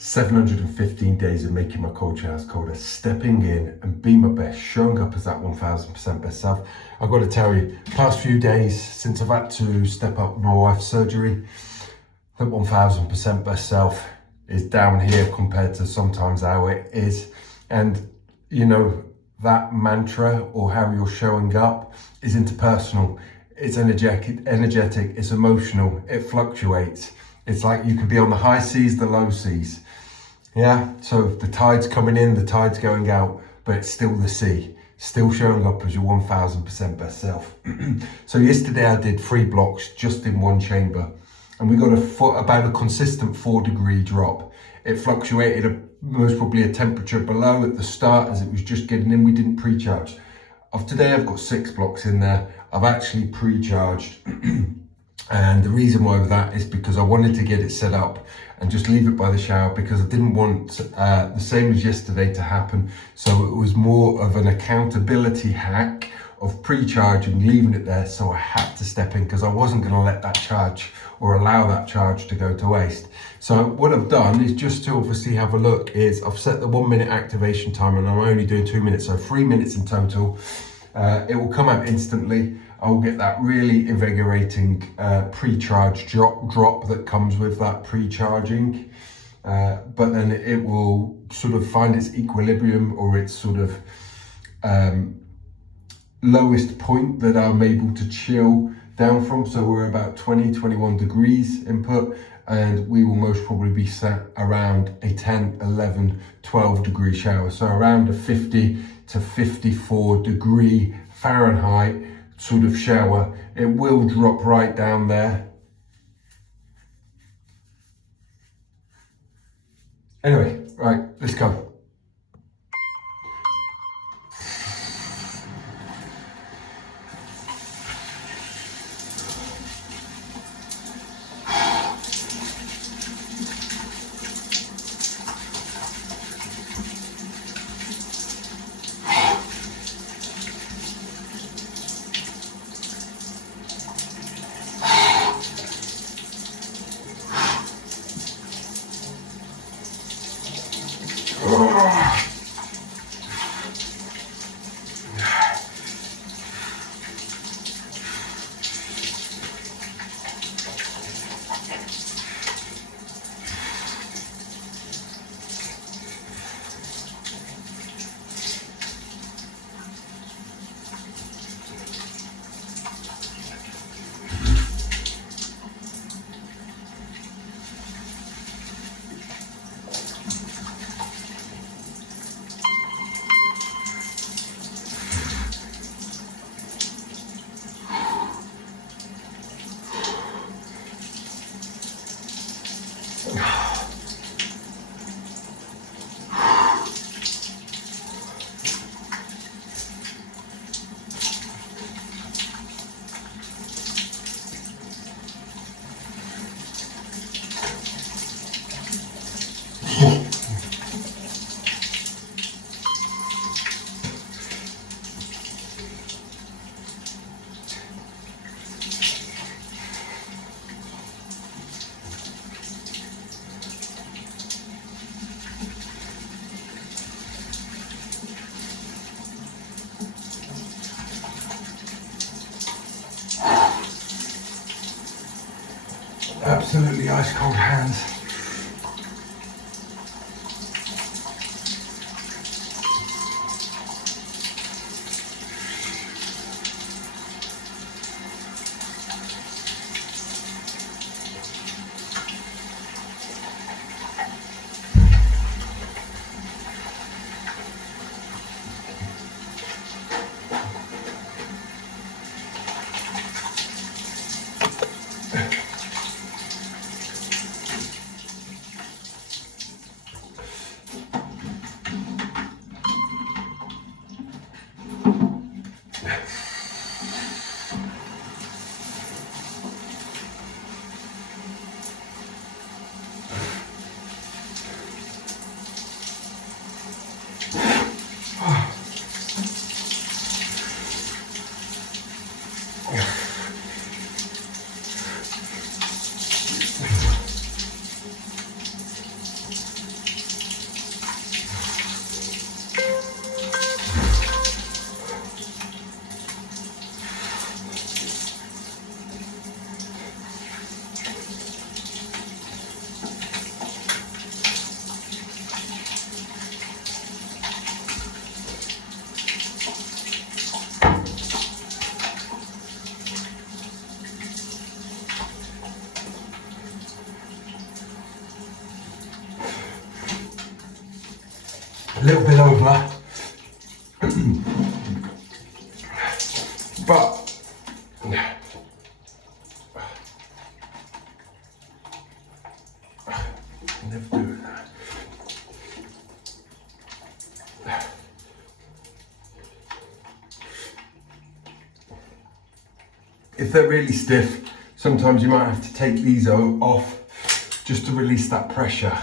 715 days of making my cold showers colder, stepping in and being my best, showing up as that 1000% best self. I've got to tell you, past few days since I've had to step up my wife's surgery, that 1000% best self is down here compared to sometimes how it is. And you know, that mantra or how you're showing up is interpersonal. It's energetic, it's emotional, it fluctuates. It's like you can be on the high seas, the low seas. Yeah, so the tide's coming in, the tide's going out, but it's still the sea, still showing up as your 1000% best self. So yesterday I did 3 blocks just in one chamber, and we got about a consistent 4-degree drop. It fluctuated most probably a temperature below at the start as it was just getting in. We didn't pre-charge. Today I've got 6 blocks in there. I've actually pre-charged. And the reason why that is because I wanted to get it set up and just leave it by the shower, because I didn't want the same as yesterday to happen. So it was more of an accountability hack of pre-charging, leaving it there. So I had to step in because I wasn't going to let that charge or allow that charge to go to waste. So what I've done is just to obviously have a look is I've set the 1 minute activation time, and I'm only doing 2 minutes, so 3 minutes in total. It will come out instantly. I will get that really invigorating pre-charge drop that comes with that pre-charging. But then it will sort of find its equilibrium or its sort of lowest point that I'm able to chill down from. So we're about 20-21 degrees input, and we will most probably be sat around a 10, 11, 12 degree shower. So around a 50 to 54 degree Fahrenheit sort of shower. It will drop right down there. Anyway, right, let's go. Absolutely ice cold hands. a little bit over. But never do that. If they're really stiff, sometimes you might have to take these off just to release that pressure.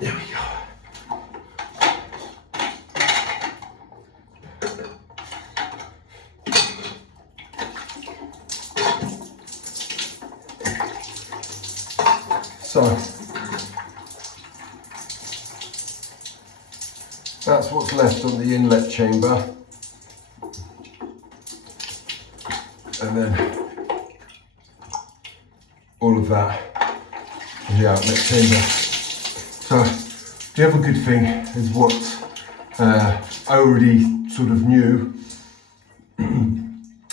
There we go. So that's what's left on the inlet chamber, and then all of that in the outlet chamber. So the other good thing is what I already sort of knew.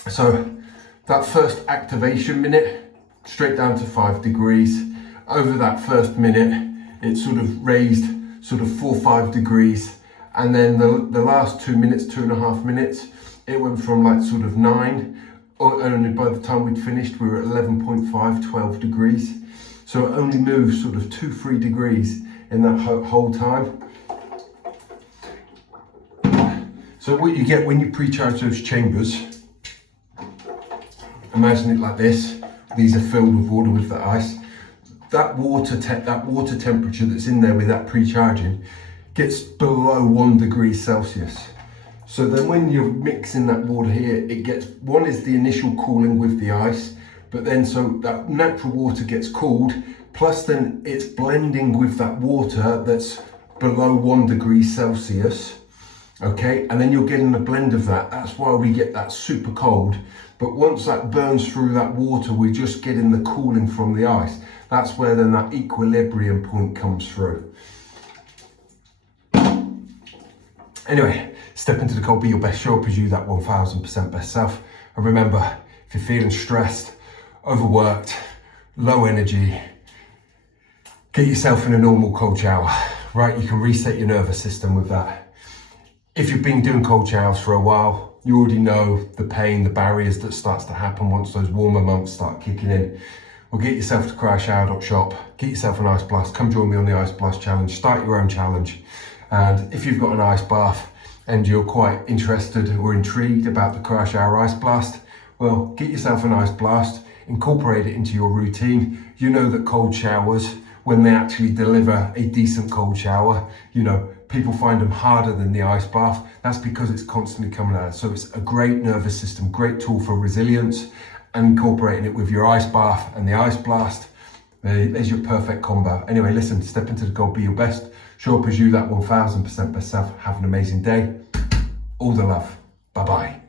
So that first activation minute, straight down to 5 degrees. Over that first minute, it sort of raised sort of 4 or 5 degrees. And then the last 2 minutes, 2.5 minutes, it went from like sort of 9, only by the time we'd finished, we were at 11.5, 12 degrees. So it only moved sort of 2-3 degrees in that whole time. So what you get when you pre-charge those chambers, imagine it like this. These are filled with water with the ice. That water temperature that's in there with that pre-charging gets below 1 degree Celsius. So then when you're mixing that water here, it gets, one is the initial cooling with the ice, but then so that natural water gets cooled, plus then it's blending with that water that's below 1 degree Celsius. Okay, and then you're getting a blend of that. That's why we get that super cold. But once that burns through that water, we're just getting the cooling from the ice. That's where then that equilibrium point comes through. Anyway, step into the cold, be your best, show up as you, that 1000% best self. And remember, if you're feeling stressed, overworked, low energy, get yourself in a normal cold shower, right? You can reset your nervous system with that. If you've been doing cold showers for a while, you already know the pain, the barriers that starts to happen once those warmer months start kicking in. Well, get yourself to CryoShower.shop, get yourself an ice blast, come join me on the Ice Blast Challenge, start your own challenge. And if you've got an ice bath and you're quite interested or intrigued about the CryoShower Ice Blast, well, get yourself an ice blast, incorporate it into your routine. You know that cold showers, when they actually deliver a decent cold shower, you know, people find them harder than the ice bath. That's because it's constantly coming out. So it's a great nervous system, great tool for resilience, and incorporating it with your ice bath and the ice blast. There's your perfect combo. Anyway, listen, step into the cold, be your best, show up as you, that 1000% best self. Have an amazing day. All the love. Bye-bye.